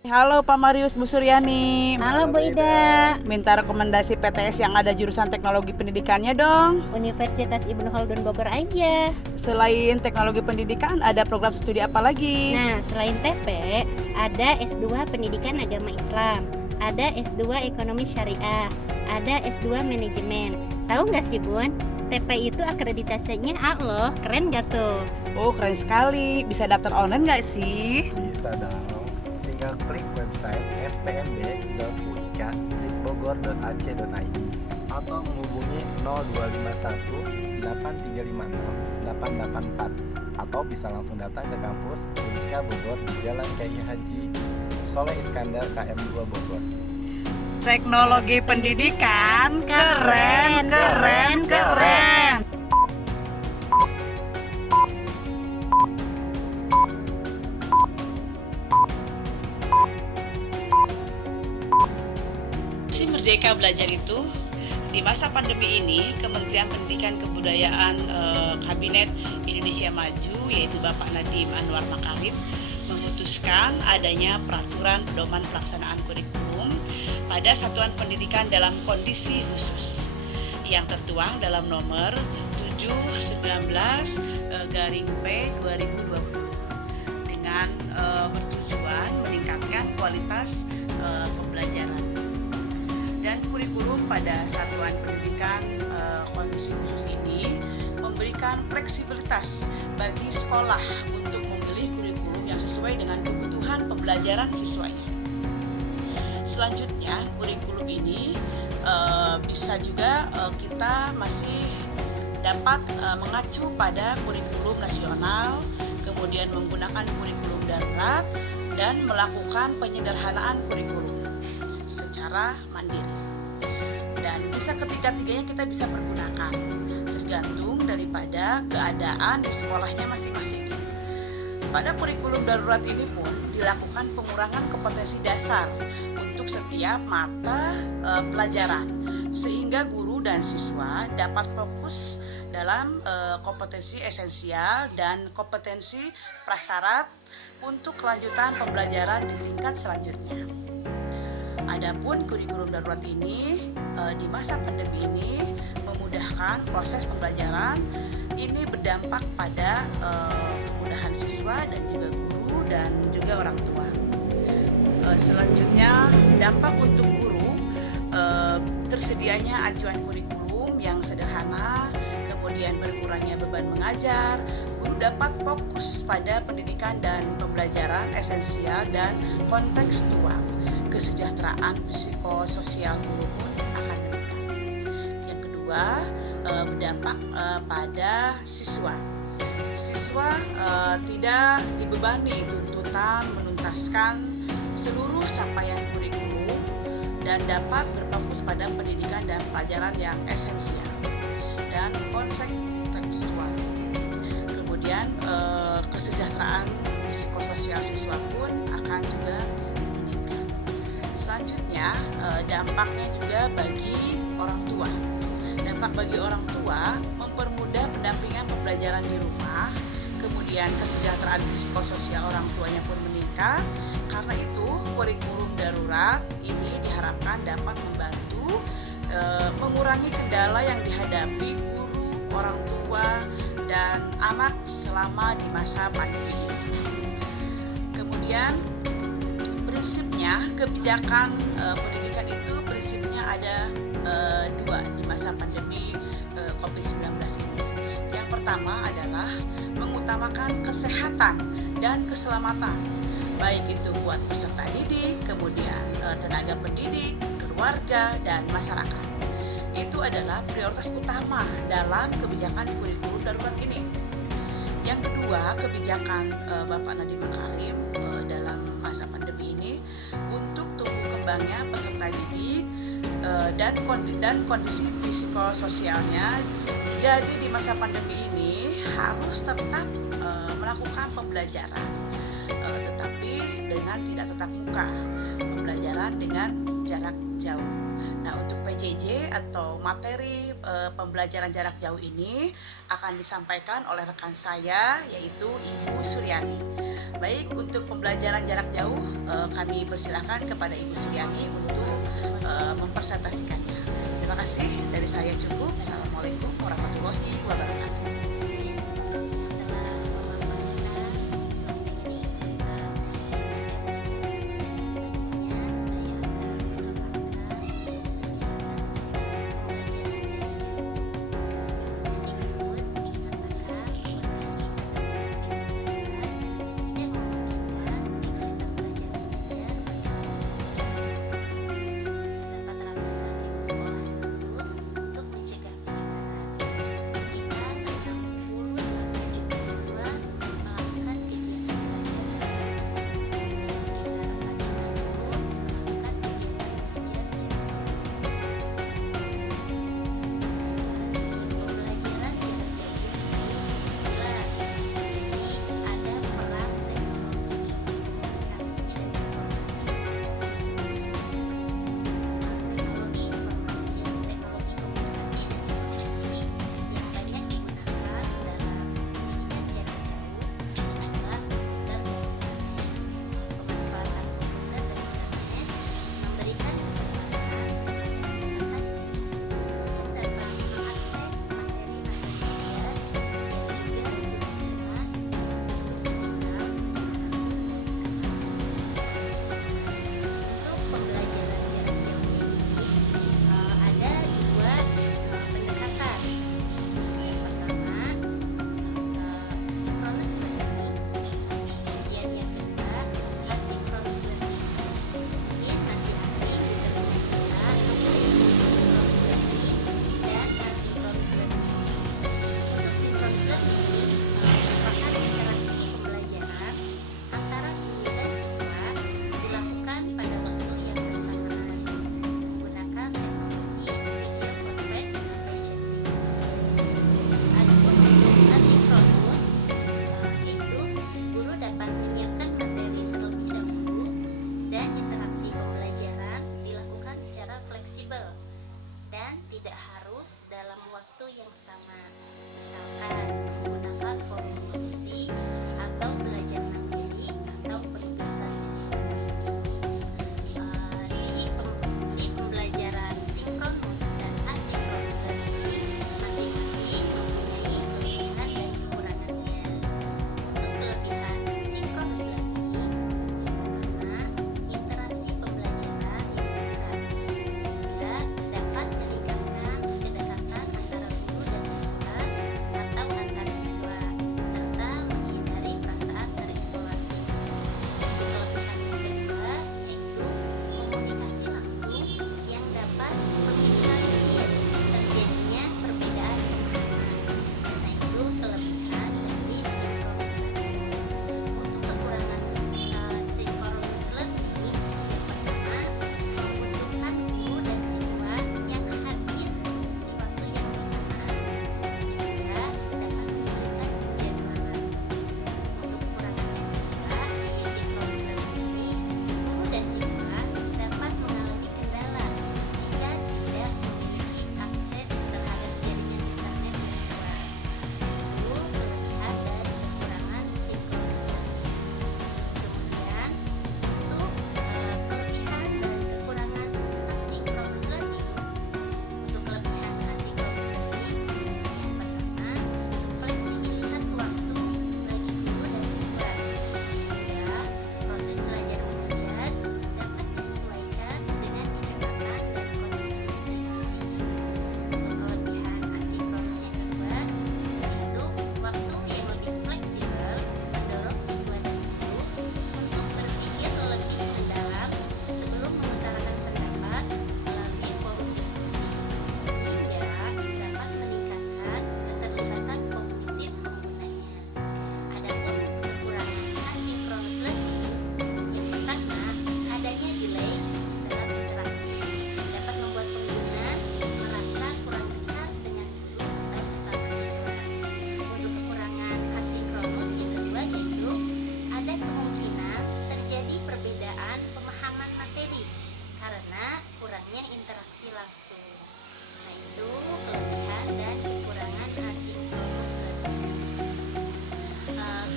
Halo Pak Marius, Bu Suryani. Halo Bu Ida. Minta rekomendasi PTS yang ada jurusan teknologi pendidikannya dong. Universitas Ibnu Khaldun Bogor aja. Selain teknologi pendidikan, ada program studi apa lagi? Nah, selain TP, ada S2 Pendidikan Agama Islam, ada S2 Ekonomi Syariah, ada S2 Manajemen. Tahu nggak sih Bun? TP itu akreditasinya A loh, keren gak tuh? Oh, keren sekali. Bisa daftar online nggak sih? Bisa dong. Tinggal klik website spmb.uik-bogor.ac.id atau menghubungi 0251 8350 884 atau bisa langsung datang ke kampus UIK Bogor di Jalan KI Haji Soleh Iskandar KM2 Bogor. Teknologi pendidikan keren, keren, keren. Si Merdeka Belajar itu di masa pandemi ini Kementerian Pendidikan Kebudayaan Kabinet Indonesia Maju yaitu Bapak Nadiem Anwar Makarim memutuskan adanya peraturan pedoman pelaksanaan kurikulum pada satuan pendidikan dalam kondisi khusus yang tertuang dalam nomor 719 garing P 2020 dengan bertujuan meningkatkan kualitas pembelajaran. Dan kurikulum pada satuan pendidikan kondisi khusus ini memberikan fleksibilitas bagi sekolah untuk memilih kurikulum yang sesuai dengan kebutuhan pembelajaran siswanya. Selanjutnya, kurikulum ini bisa juga kita masih dapat mengacu pada kurikulum nasional, kemudian menggunakan kurikulum darurat dan melakukan penyederhanaan kurikulum secara mandiri. Dan bisa ketiga-tiganya kita bisa pergunakan tergantung daripada keadaan di sekolahnya masing-masing. Pada kurikulum darurat ini pun dilakukan pengurangan kompetensi dasar untuk setiap mata pelajaran sehingga guru dan siswa dapat fokus dalam kompetensi esensial dan kompetensi prasyarat untuk kelanjutan pembelajaran di tingkat selanjutnya. Adapun kurikulum darurat ini di masa pandemi ini memudahkan proses pembelajaran. Ini berdampak pada kemudahan siswa dan juga guru dan juga orang tua. Selanjutnya dampak untuk guru, tersedianya acuan kurikulum yang sederhana, kemudian berkurangnya beban mengajar, guru dapat fokus pada pendidikan dan pembelajaran esensial dan kontekstual. Kesejahteraan psikososial guru pun akan meningkat. Yang kedua, berdampak pada siswa. Siswa tidak dibebani tuntutan menuntaskan seluruh capaian kurikulum dan dapat berfokus pada pendidikan dan pelajaran yang esensial dan kontekstual. Kemudian kesejahteraan psikososial siswa pun akan juga meningkat. Selanjutnya dampaknya juga bagi orang tua. Dampak bagi orang tua mempermudah pendampingan pembelajaran di rumah, kemudian kesejahteraan psikososial orang tuanya pun meningkat. Karena itu kurikulum darurat ini diharapkan dapat membantu mengurangi kendala yang dihadapi guru, orang tua, dan anak selama di masa pandemi ini. Kemudian prinsipnya kebijakan pendidikan itu prinsipnya ada dua di masa pandemi COVID-19 ini. Yang pertama adalah mengutamakan kesehatan dan keselamatan, baik itu buat peserta didik, kemudian tenaga pendidik, keluarga, dan masyarakat. Itu adalah prioritas utama dalam kebijakan kurikulum darurat ini. Yang kedua, kebijakan Bapak Nadiem Makarim dalam masa pandemi ini untuk tumbuh kembangnya peserta didik dan kondisi psikososialnya. Jadi di masa pandemi ini harus tetap melakukan pembelajaran, tetapi dengan tidak tatap muka, pembelajaran dengan jarak jauh. Nah, untuk PJJ atau materi pembelajaran jarak jauh ini akan disampaikan oleh rekan saya yaitu Ibu Suryani. Baik, untuk pembelajaran jarak jauh kami persilahkan kepada Ibu Suryani untuk mempresentasikannya. Terima kasih, dari saya cukup. Assalamualaikum warahmatullahi wabarakatuh.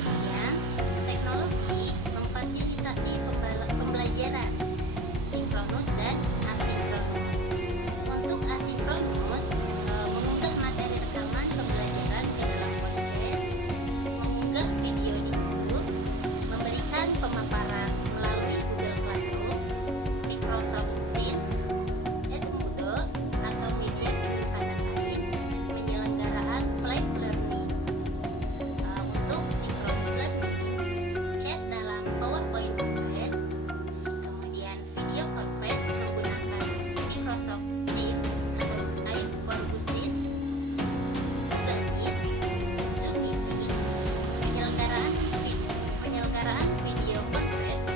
Kemudian teknologi Microsoft Teams, Edmodo atau media penyimpanan lain, penyelenggaraan flight learning, untuk synchronous learning, chat dalam PowerPoint online, kemudian video conference menggunakan Microsoft Teams atau Skype for Business, Google Meet, Zoom Meeting, penyelenggaraan video conference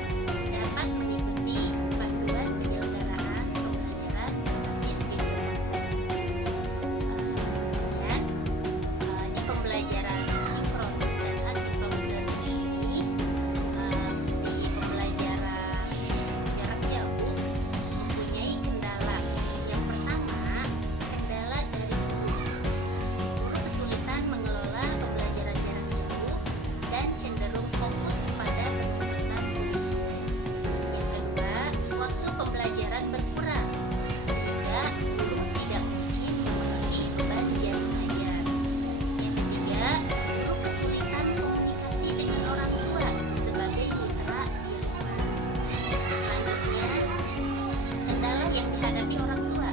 dapat mengikuti panduan penyelenggaraan pembelajaran berbasis video conference. Kemudian di pembelajaran sinkronus dan asinkronus learning ini, di pembelajaran jarak jauh mempunyai kendala. Yang pertama, kendala dari guru. Guru kesulitan mengelola pembelajaran jarak jauh dan cenderung fokus pada penugasan guru. Yang kedua, waktu pembelajaran berkurang sehingga guru tidak mungkin memenuhi beban jam mengajar. Yang ketiga, guru kesulitan komunikasi dengan orang tua sebagai mitra di rumah. Selanjutnya, kendala yang dihadapi orang tua.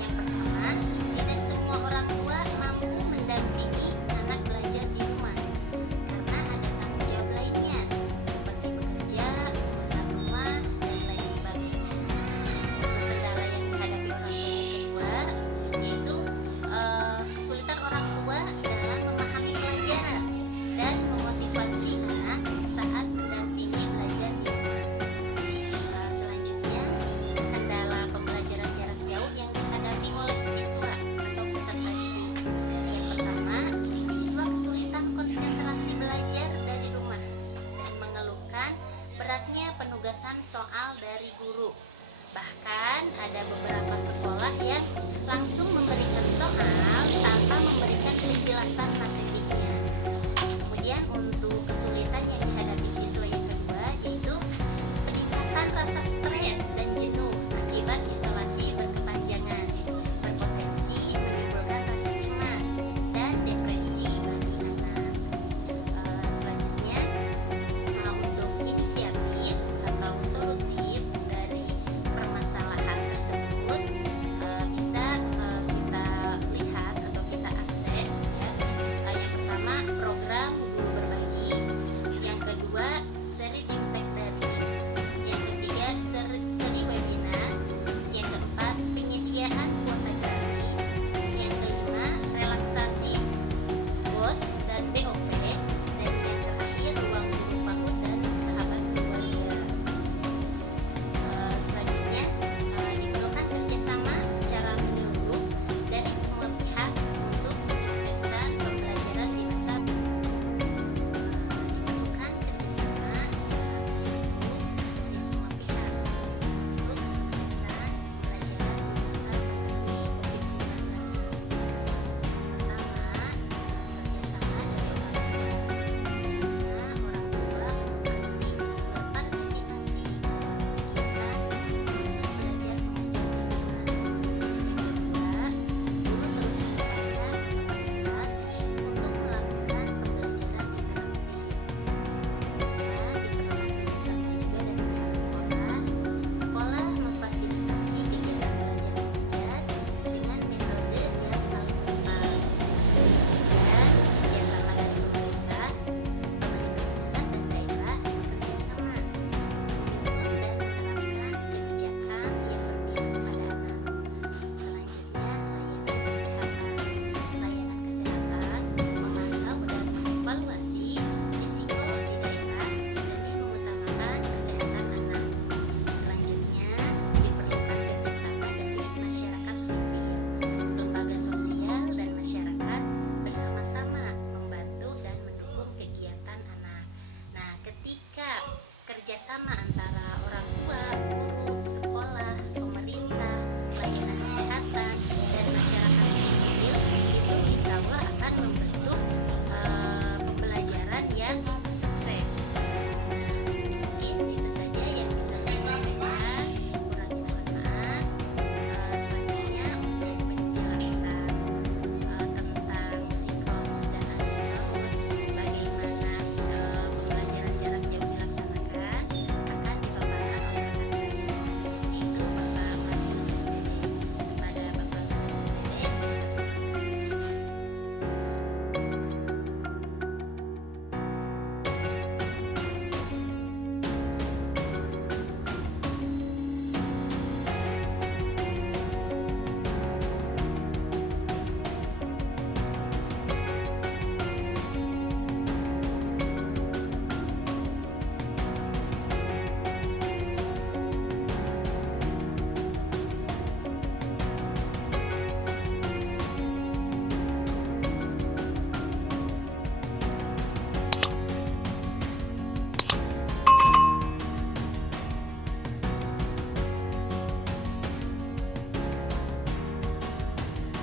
Yang pertama, tidak semua orang tua mampu mendampingi anak belajar di rumah karena ada tanggung jawab lainnya seperti bekerja, urusan rumah, dan lain sebagainya. Untuk kendala yang dihadapi orang tua yang kedua, yaitu kesulitan orang tua dalam memahami pelajaran dan memotivasi anak saat mendampingi belajar di rumah. Selanjutnya, kendala pembelajaran jarak jauh yang dihadapi oleh siswa atau peserta didik. Yang pertama, siswa kesulitan konsentrasi belajar dari rumah dan mengeluhkan beratnya penugasan soal dari guru. Bahkan ada beberapa sekolah yang langsung memberikan soal tanpa memberikan penjelasan materinya.